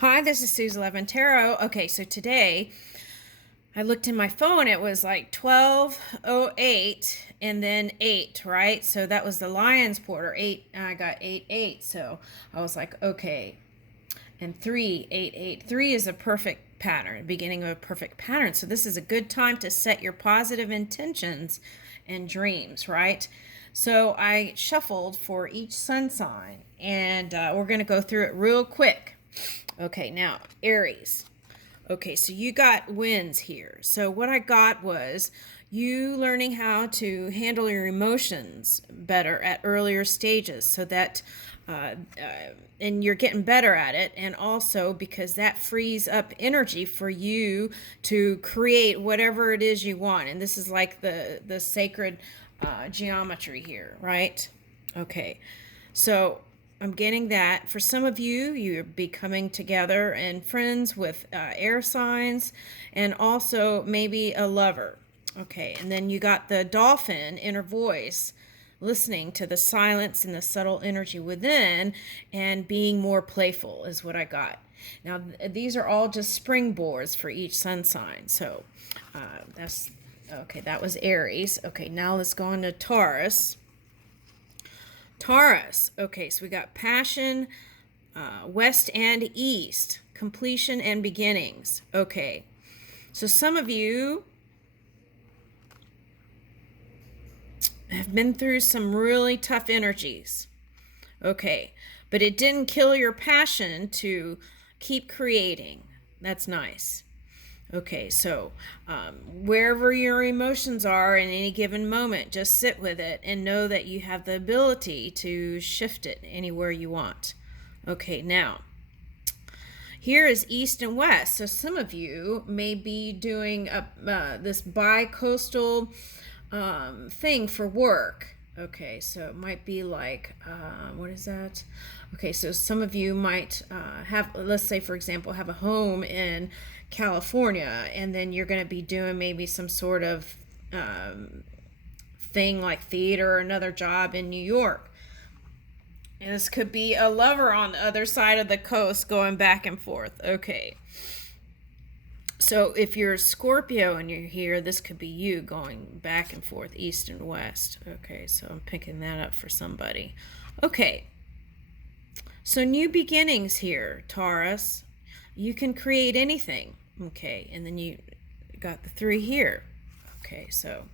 Hi, this is Suze 11 Tarot. Okay, so today I looked in my phone. It was like 12:08 and then 8, right? So that was the Lions Porter 8. And I got 8 8. So I was like, okay. And 3 8 8. 3 is a perfect pattern, beginning of a perfect pattern. So this is a good time to set your positive intentions and dreams, right? So I shuffled for each sun sign, and we're going to go through it real quick. Okay, now, Aries. Okay, so you got wins here. So what I got was you learning how to handle your emotions better at earlier stages, so that and you're getting better at it, and also because that frees up energy for you to create whatever it is you want. And this is like the sacred geometry here, right? Okay, so I'm getting that. For some of you, you'll be coming together and friends with air signs, and also maybe a lover. Okay, and then you got the dolphin inner voice, listening to the silence and the subtle energy within, and being more playful is what I got. Now, these are all just springboards for each sun sign. So that's okay. That was Aries. Okay, now let's go on to Taurus. Taurus. Okay, so we got passion, west and east, completion and beginnings. Okay, so some of you have been through some really tough energies. Okay, but it didn't kill your passion to keep creating. That's nice. Okay, so wherever your emotions are in any given moment, just sit with it and know that you have the ability to shift it anywhere you want. Okay, now, here is east and west. So some of you may be doing this bi-coastal thing for work. Okay, so it might be like, what is that? Okay, so some of you might have, let's say, for example, have a home in California, and then you're going to be doing maybe some sort of thing like theater or another job in New York. And this could be a lover on the other side of the coast going back and forth. Okay. So if you're a Scorpio and you're here, this could be you going back and forth, east and west. Okay, so I'm picking that up for somebody. Okay. So new beginnings here, Taurus. You can create anything. Okay, and then you got the 3 here. Okay, so,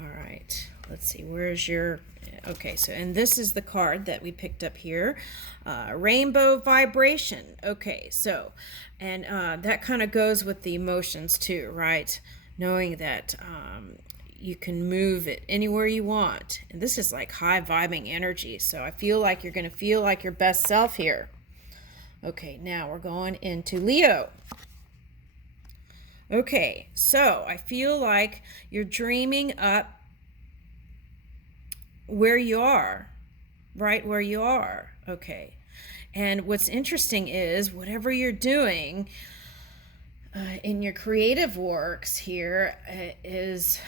all right. Let's see, where's your, okay, so, and this is the card that we picked up here, rainbow vibration. Okay, so, and that kind of goes with the emotions too, right? Knowing that you can move it anywhere you want. And this is like high vibing energy, so I feel like you're going to feel like your best self here. Okay, now we're going into Leo. Okay, so I feel like you're dreaming up where you are, right where you are. Okay, and what's interesting is whatever you're doing in your creative works here is,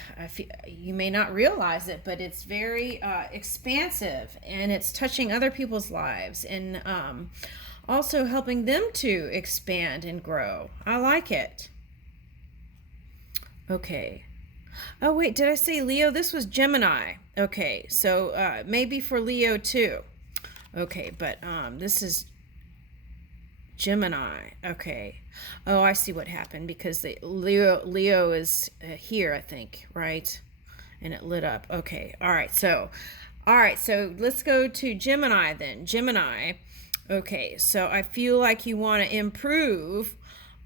you may not realize it, but it's very expansive, and it's touching other people's lives, and also helping them to expand and grow. I like it. Okay. Oh, wait, did I say Leo? This was Gemini. Okay, so maybe for Leo too. Okay, but this is Gemini. Okay. Oh, I see what happened, because the Leo is here, I think, right? And it lit up. Okay. All right. So let's go to Gemini then. Gemini. Okay. So I feel like you want to improve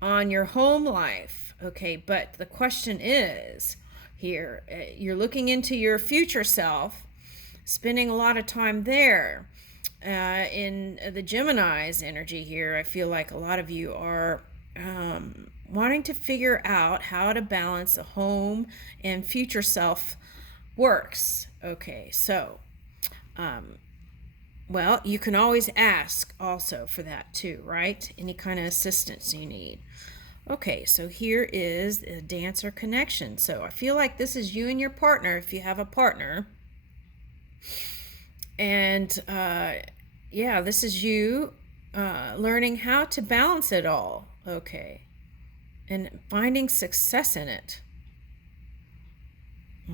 on your home life. Okay, but the question is here, you're looking into your future self, spending a lot of time there. In the Gemini's energy here, I feel like a lot of you are wanting to figure out how to balance the home and future self works. Okay, so, well, you can always ask also for that too, right? Any kind of assistance you need. Okay, so here is a dancer connection. So I feel like this is you and your partner, if you have a partner. And yeah, this is you learning how to balance it all, okay, and finding success in it.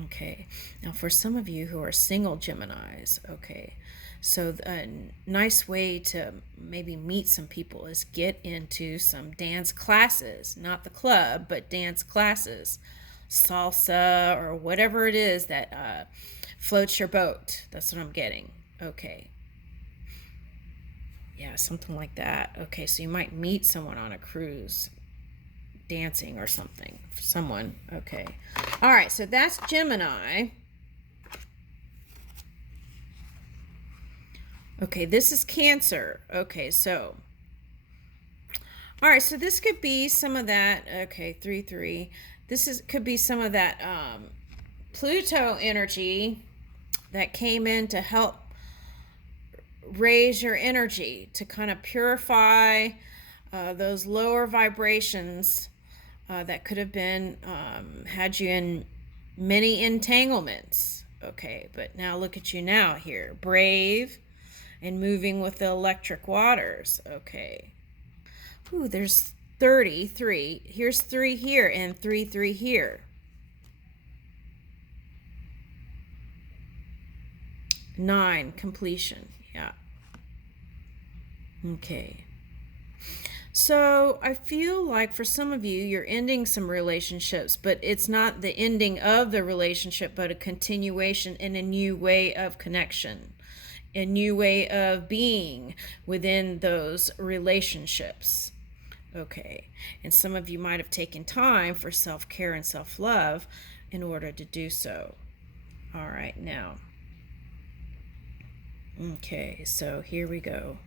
Okay, now for some of you who are single Geminis, okay, so a nice way to maybe meet some people is get into some dance classes, not the club, but dance classes, salsa or whatever it is that floats your boat. That's what I'm getting. Okay. Yeah, something like that. Okay, so you might meet someone on a cruise dancing or something. Someone. Okay. All right, so that's Gemini. Okay, this is Cancer. Okay, so. All right, so this could be some of that. Okay, 3-3. Could be some of that Pluto energy that came in to help raise your energy, to kind of purify those lower vibrations that could have been had you in many entanglements. Okay, but now look at you now here, brave and moving with the electric waters. Okay. Ooh, there's 33. Here's 3 here and 3 here. 9, completion. Yeah. Okay. So I feel like for some of you, you're ending some relationships, but it's not the ending of the relationship, but a continuation in a new way of connection, a new way of being within those relationships. Okay. And some of you might have taken time for self-care and self-love in order to do so. All right, now. Okay, so here we go.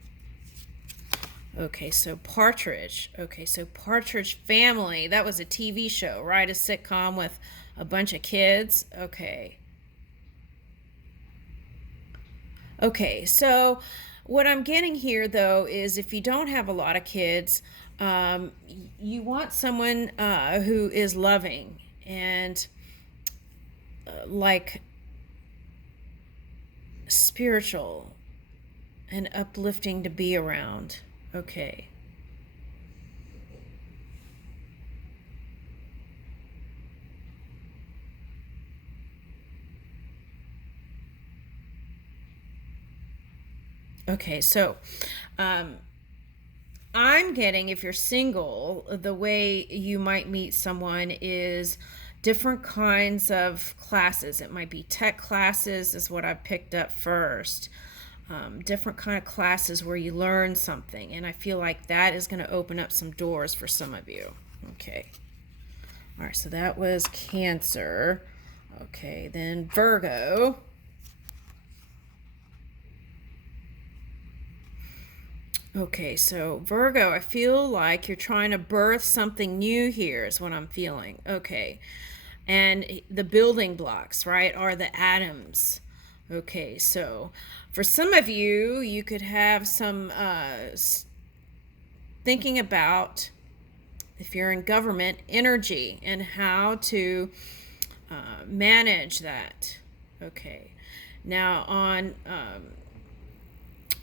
Okay, so Partridge. Okay, so Partridge Family. That was a TV show, right? A sitcom with a bunch of kids. Okay. Okay, so what I'm getting here, though, is if you don't have a lot of kids, you want someone who is loving and like spiritual and uplifting to be around. Okay. Okay, so I'm getting, if you're single, the way you might meet someone is different kinds of classes. It might be tech classes is what I picked up first. Different kind of classes where you learn something, and I feel like that is going to open up some doors for some of you. Okay. All right, so that was Cancer. Okay, then Virgo. Okay, so Virgo, I feel like you're trying to birth something new here is what I'm feeling. Okay. And the building blocks, right, are the atoms. Okay, so for some of you, you could have some thinking about, if you're in government, energy and how to manage that. Okay, now on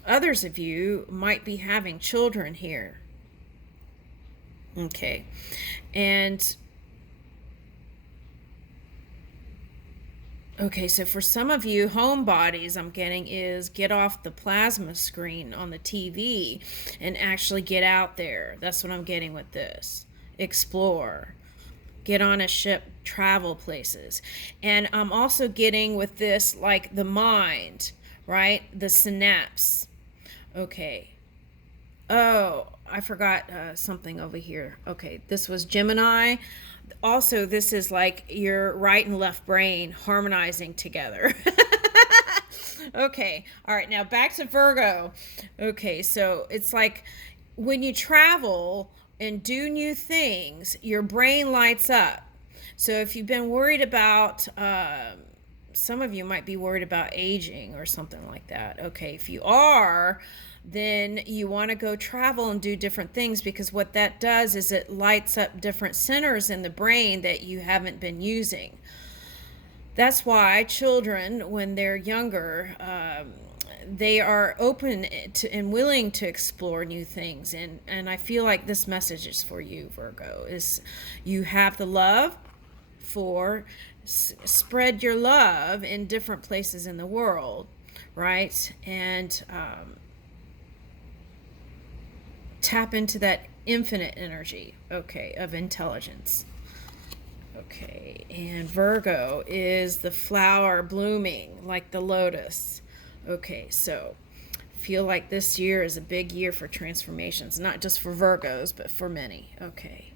others of you might be having children here. Okay, and okay, so for some of you, homebodies, I'm getting is get off the plasma screen on the TV and actually get out there. That's what I'm getting with this. Explore. Get on a ship, travel places. And I'm also getting with this, like the mind, right? The synapse. Okay. Oh, I forgot something over here. Okay, this was Gemini. Also, this is like your right and left brain harmonizing together. Okay, all right, now back to Virgo. Okay, so it's like when you travel and do new things, your brain lights up. So if you've been worried about, some of you might be worried about aging or something like that. Okay, if you are, then you want to go travel and do different things, because what that does is it lights up different centers in the brain that you haven't been using. That's why children, when they're younger, they are open to and willing to explore new things. And I feel like this message is for you, Virgo, is you have the love for spread your love in different places in the world, right? And tap into that infinite energy, okay, of intelligence. Okay, and Virgo is the flower blooming like the lotus. Okay, so feel like this year is a big year for transformations, not just for Virgos, but for many. Okay.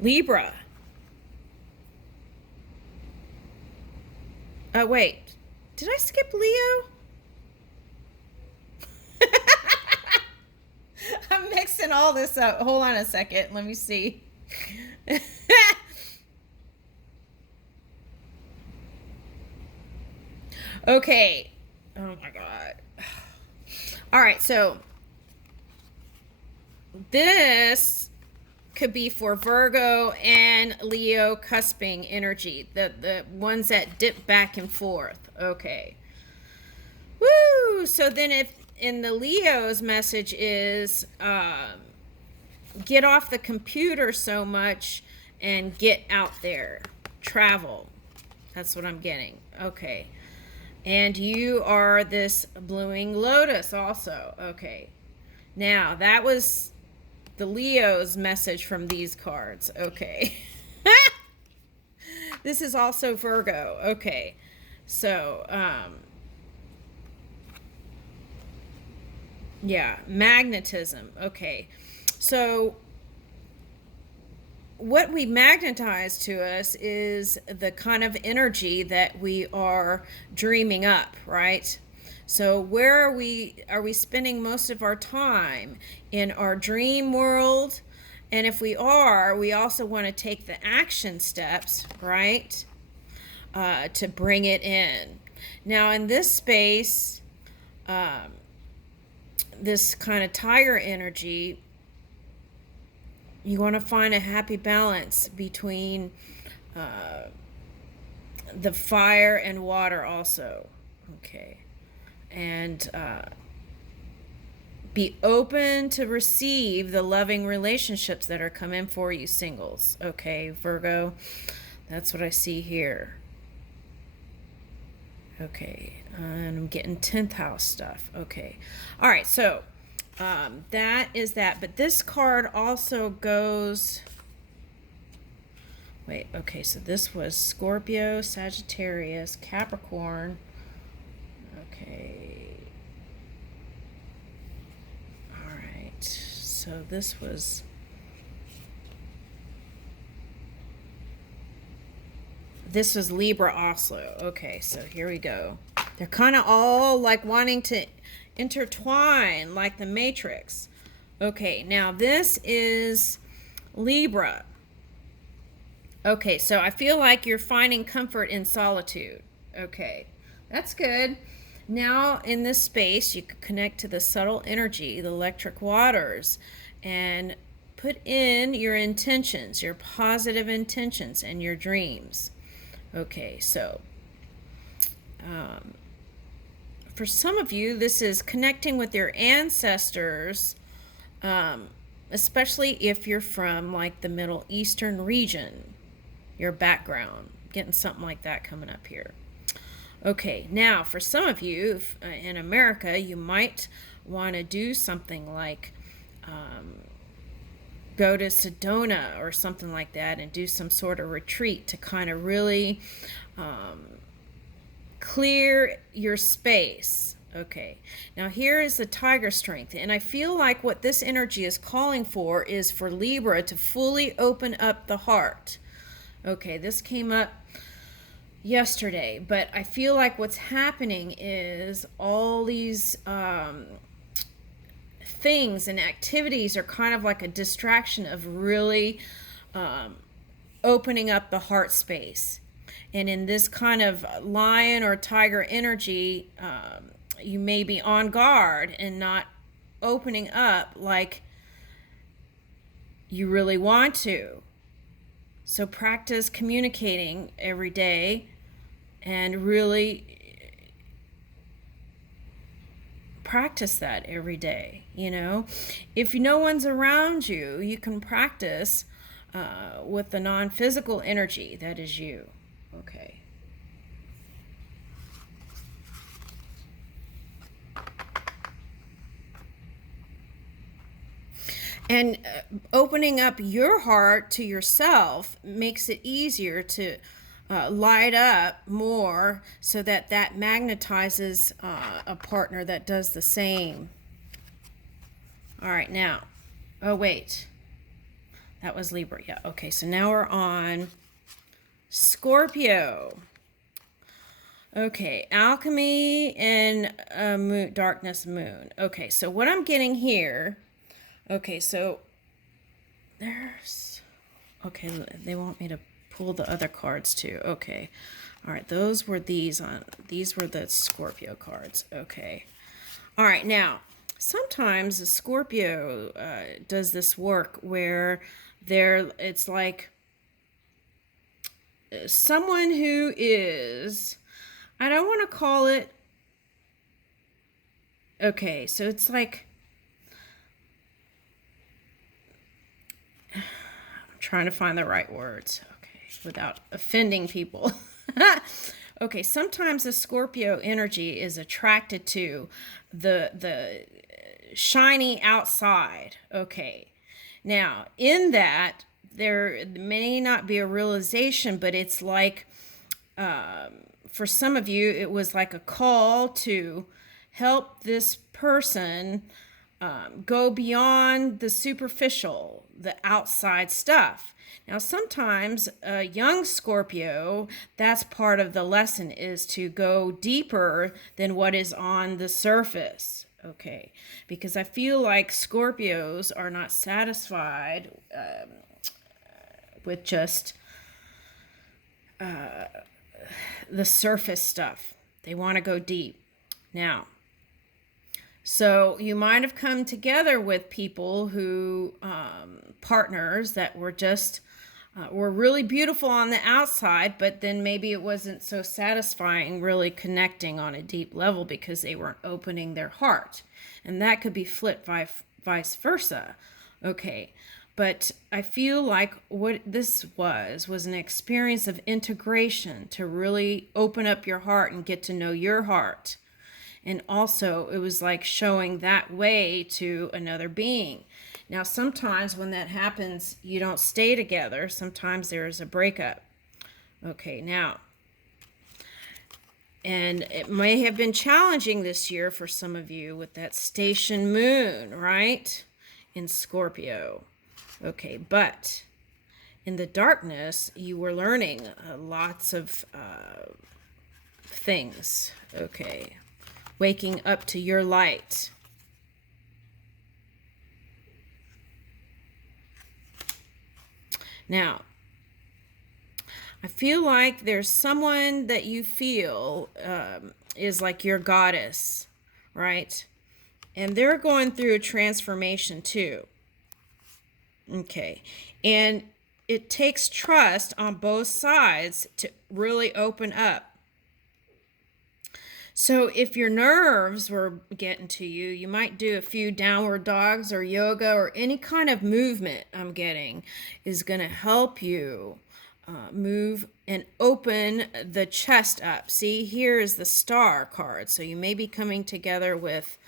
Libra. Wait. Did I skip Leo? I'm mixing all this up. Hold on a second. Let me see. Okay. Oh my God. All right. So this could be for Virgo and Leo cusping energy. The ones that dip back and forth. Okay. Woo! So then if in the Leo's message is get off the computer so much and get out there. Travel. That's what I'm getting. Okay. And you are this blooming lotus also. Okay. Now, that was the Leo's message from these cards. Okay. This is also Virgo. Okay. So, yeah, magnetism. Okay. So what we magnetize to us is the kind of energy that we are dreaming up, right? So where are we spending most of our time? In our dream world? And if we are, we also want to take the action steps, right? To bring it in. Now in this space, this kind of tiger energy, you want to find a happy balance between the fire and water also. Okay. And be open to receive the loving relationships that are coming for you, singles. Okay, Virgo. That's what I see here. Okay. And I'm getting 10th house stuff. Okay. All right. So that is that. But this card also goes... Wait. Okay. So this was Scorpio, Sagittarius, Capricorn. Okay. All right. So this was... This was Libra also. Okay, so here we go. They're kind of all like wanting to intertwine like the Matrix. Okay, now this is Libra. Okay, so I feel like you're finding comfort in solitude. Okay, that's good. Now in this space, you can connect to the subtle energy, the electric waters, and put in your intentions, your positive intentions and your dreams. Okay, so for some of you, this is connecting with your ancestors, especially if you're from like the Middle Eastern region, your background, getting something like that coming up here. Okay, now for some of you in America, you might want to do something like go to Sedona or something like that and do some sort of retreat to kind of really clear your space. Okay, now here is the tiger strength, and I feel like what this energy is calling for is for Libra to fully open up the heart. Okay, this came up yesterday, but I feel like what's happening is all these things and activities are kind of like a distraction of really opening up the heart space. And in this kind of lion or tiger energy, you may be on guard and not opening up like you really want to. So practice communicating every day and really practice that every day. If no one's around you, you can practice with the non-physical energy that is you. Okay. And opening up your heart to yourself makes it easier to light up more, so that magnetizes a partner that does the same. All right, now, oh wait, that was Libra. Yeah, okay, so now we're on Scorpio. Okay, alchemy and darkness moon. Okay, so what I'm getting here, okay, so okay, they want me to pull the other cards too. Okay, all right, these were the Scorpio cards. Okay, all right, now sometimes the Scorpio does this work where it's like someone who is, I don't want to call it, okay, so it's like, I'm trying to find the right words, okay, without offending people. Okay, sometimes the Scorpio energy is attracted to the shiny outside. Okay, now in that, there may not be a realization, but it's like, for some of you, it was like a call to help this person go beyond the superficial, the outside stuff. Now, sometimes a young Scorpio, that's part of the lesson, is to go deeper than what is on the surface. Okay, because I feel like Scorpios are not satisfied with just the surface stuff. They want to go deep. Now, so you might have come together with people who, partners that were just, were really beautiful on the outside, but then maybe it wasn't so satisfying really connecting on a deep level because they weren't opening their heart. And that could be flipped vice versa. Okay. But I feel like what this was an experience of integration to really open up your heart and get to know your heart. And also, it was like showing that way to another being. Now, sometimes when that happens, you don't stay together. Sometimes there is a breakup. Okay, now, and it may have been challenging this year for some of you with that station moon, right? In Scorpio. Okay, but in the darkness, you were learning lots of things. Okay. Waking up to your light. Now, I feel like there's someone that you feel is like your goddess, right? And they're going through a transformation too. Okay. And it takes trust on both sides to really open up. So if your nerves were getting to you, you might do a few downward dogs or yoga or any kind of movement I'm getting is going to help you move and open the chest up. See, here is the star card. So you may be coming together with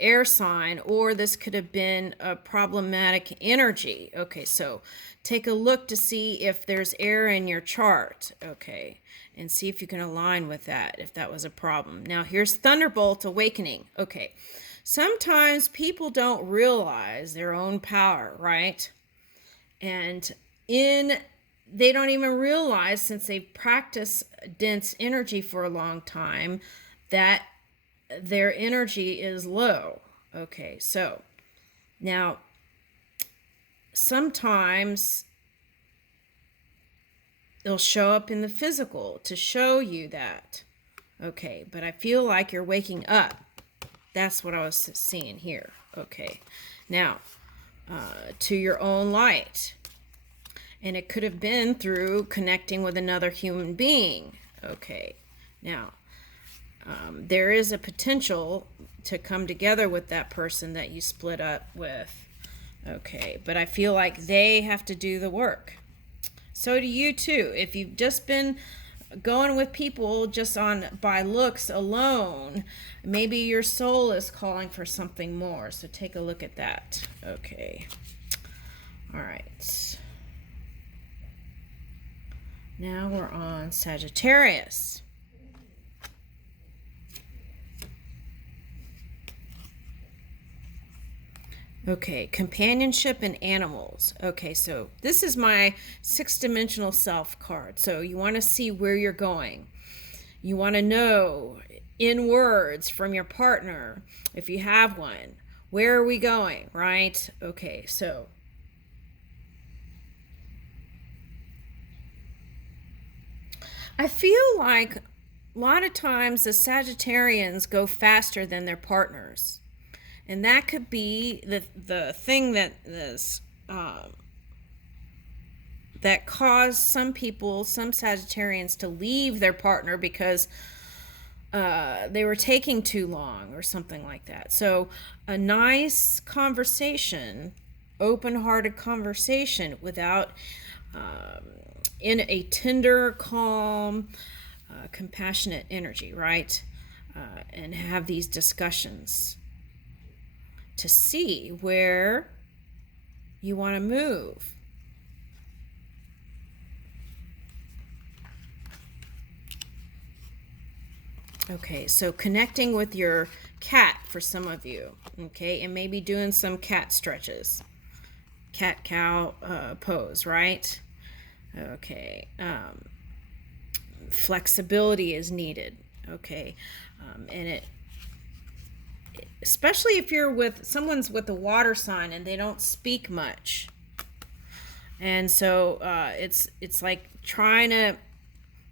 air sign, or this could have been a problematic energy. Okay, so take a look to see if there's air in your chart. Okay, and see if you can align with that, if that was a problem. Now here's Thunderbolt Awakening. Okay, sometimes people don't realize their own power, right? And they don't even realize, since they've practiced dense energy for a long time, that their energy is low. Okay, so now sometimes it'll show up in the physical to show you that. Okay, but I feel like you're waking up. That's what I was seeing here. Okay, now to your own light. And it could have been through connecting with another human being. Okay, now, there is a potential to come together with that person that you split up with. Okay, but I feel like they have to do the work. So do you too. If you've just been going with people just on by looks alone, maybe your soul is calling for something more. So take a look at that. Okay. All right. Now we're on Sagittarius. Okay, companionship and animals. Okay, so this is my 6-dimensional self card. So you want to see where you're going. You want to know in words from your partner, if you have one, where are we going, right? Okay, so I feel like a lot of times the Sagittarians go faster than their partners. And that could be the thing that is that caused some people, some Sagittarians, to leave their partner because they were taking too long or something like that. So a nice conversation, open-hearted conversation without in a tender, calm, compassionate energy, right? And have these discussions to see where you want to move. Okay, so connecting with your cat for some of you, okay, and maybe doing some cat stretches, cat-cow pose, right? Okay, flexibility is needed, okay, and it, especially if you're with someone's with a water sign and they don't speak much, and so it's like trying to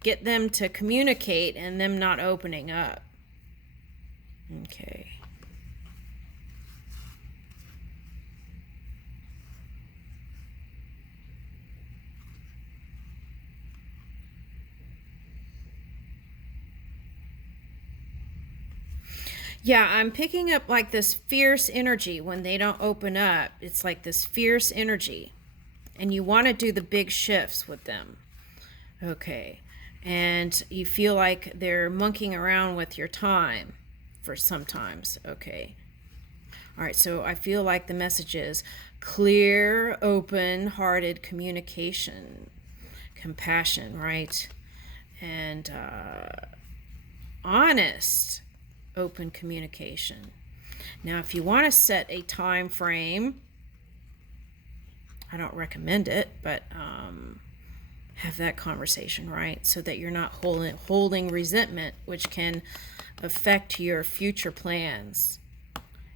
get them to communicate and them not opening up. Okay. Yeah, I'm picking up like this fierce energy when they don't open up. It's like this fierce energy. And you want to do the big shifts with them. Okay. And you feel like they're monkeying around with your time for sometimes. Okay. All right, so I feel like the message is clear, open-hearted communication, compassion, right? And honest, open communication. Now, if you want to set a time frame, I don't recommend it, but have that conversation, right? So that you're not holding resentment, which can affect your future plans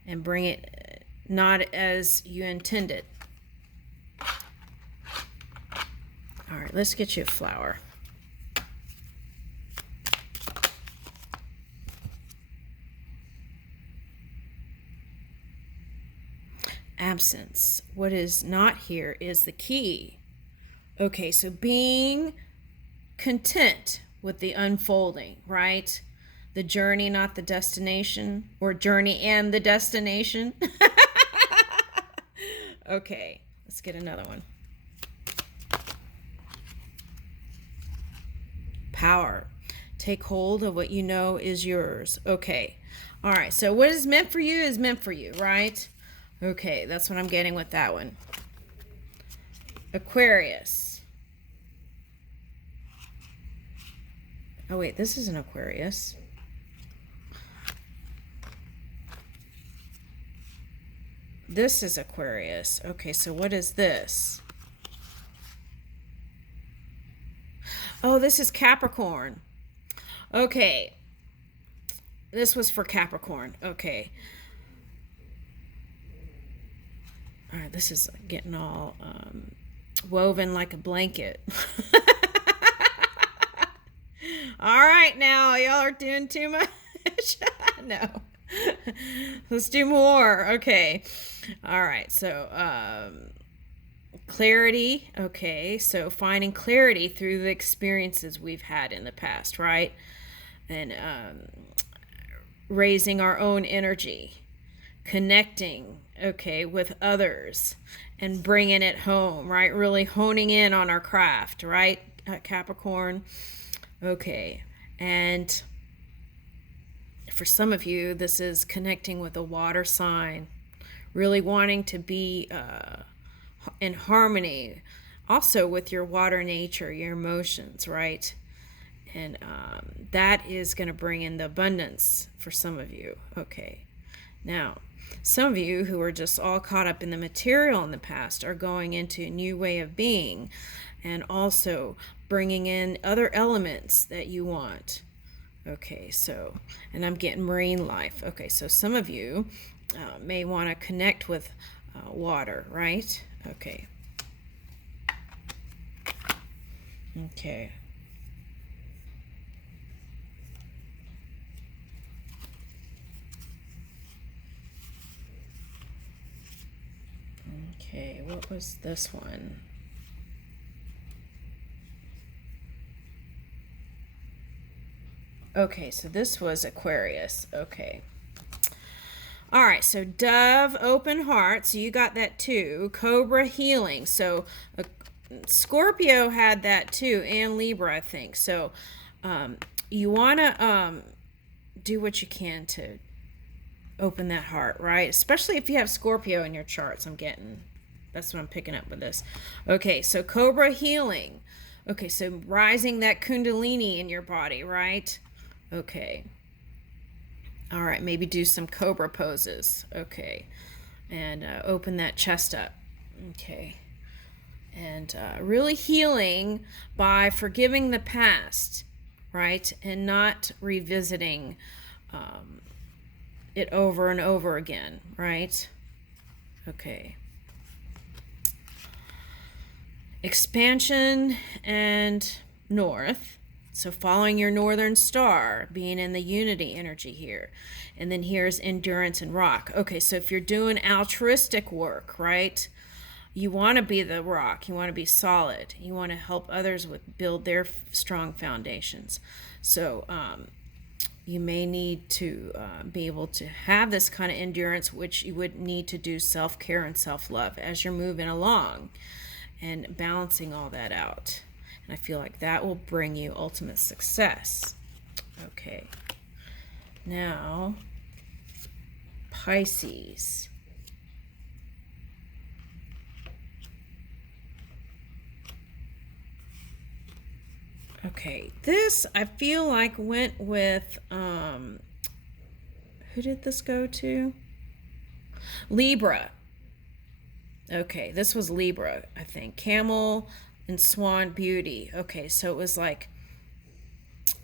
and bring it not as you intended. All right, let's get you a flower. Absence. What is not here is the key. Okay, so being content with the unfolding, right? The journey, not the destination, or journey and the destination. Okay, let's get another one. Power. Take hold of what you know is yours. Okay. All right, so what is meant for you is meant for you, right? Okay, that's what I'm getting with that one. Aquarius. Oh, wait, this is an Aquarius. This is Aquarius. Okay, so what is this? Oh, this is Capricorn. Okay. This was for Capricorn. Okay. All right, this is getting all woven like a blanket. All right, now, y'all are doing too much. No. Let's do more. Okay. All right, so Clarity. Okay, so finding clarity through the experiences we've had in the past, right? And raising our own energy, connecting, okay, with others, and bringing it home, right? Really honing in on our craft, right, Capricorn? Okay, and for some of you, this is connecting with a water sign, really wanting to be in harmony also with your water nature, your emotions, right? And that is going to bring in the abundance for some of you. Okay. Now, some of you who are just all caught up in the material in the past are going into a new way of being and also bringing in other elements that you want. Okay, so, and I'm getting marine life. Okay, so some of you may want to connect with water, right? Okay. Okay. Okay, what was this one? Okay, so this was Aquarius. Okay. All right, so Dove, open heart. So you got that too. Cobra, healing. So Scorpio had that too, and Libra, I think. So you want to do what you can to open that heart, right? Especially if you have Scorpio in your charts. That's what I'm picking up with this. Okay, so Cobra, healing. Okay, so rising that Kundalini in your body, right? Okay. All right, maybe do some Cobra poses. Okay. And open that chest up. Okay. And really healing by forgiving the past, right? And not revisiting it over and over again, right? Okay. Expansion and north. So following your northern star, being in the unity energy here. And then here's endurance and rock. Okay, so if you're doing altruistic work, right? You want to be the rock. You want to be solid. You want to help others build their strong foundations. So you may need to be able to have this kind of endurance, which you would need to do self-care and self-love as you're moving along and balancing all that out. And I feel like that will bring you ultimate success. Okay. Now, Pisces. Okay, this I feel like went with, who did this go to? Libra. Okay, this was Libra, I think. Camel and Swan Beauty. Okay, so it was like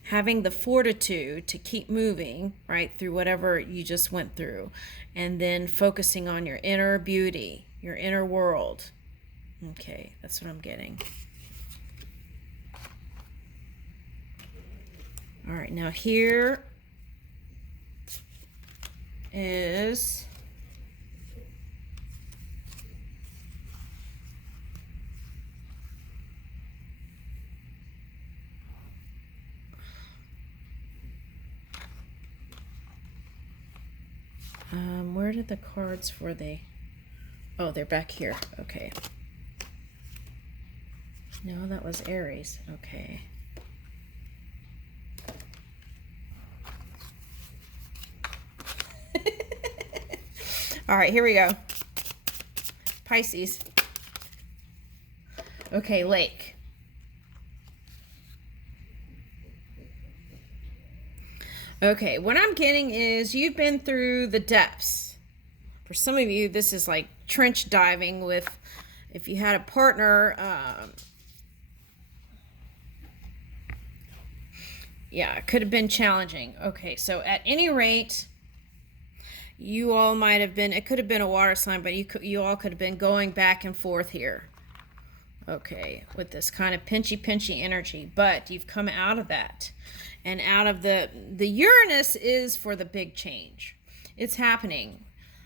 having the fortitude to keep moving, right, through whatever you just went through, and then focusing on your inner beauty, your inner world. Okay, that's what I'm getting. All right, now here is where did the cards for the, oh, they're back here. Okay. No, that was Aries. Okay. All right, here we go. Pisces. Okay, lake. Okay, what I'm getting is you've been through the depths. For some of you, this is like trench diving with, if you had a partner, yeah, it could have been challenging. Okay, so at any rate, you all might have been, it could have been a water sign, but you all could have been going back and forth here. Okay, with this kind of pinchy energy, but you've come out of that. And out of the Uranus is for the big change. It's happening.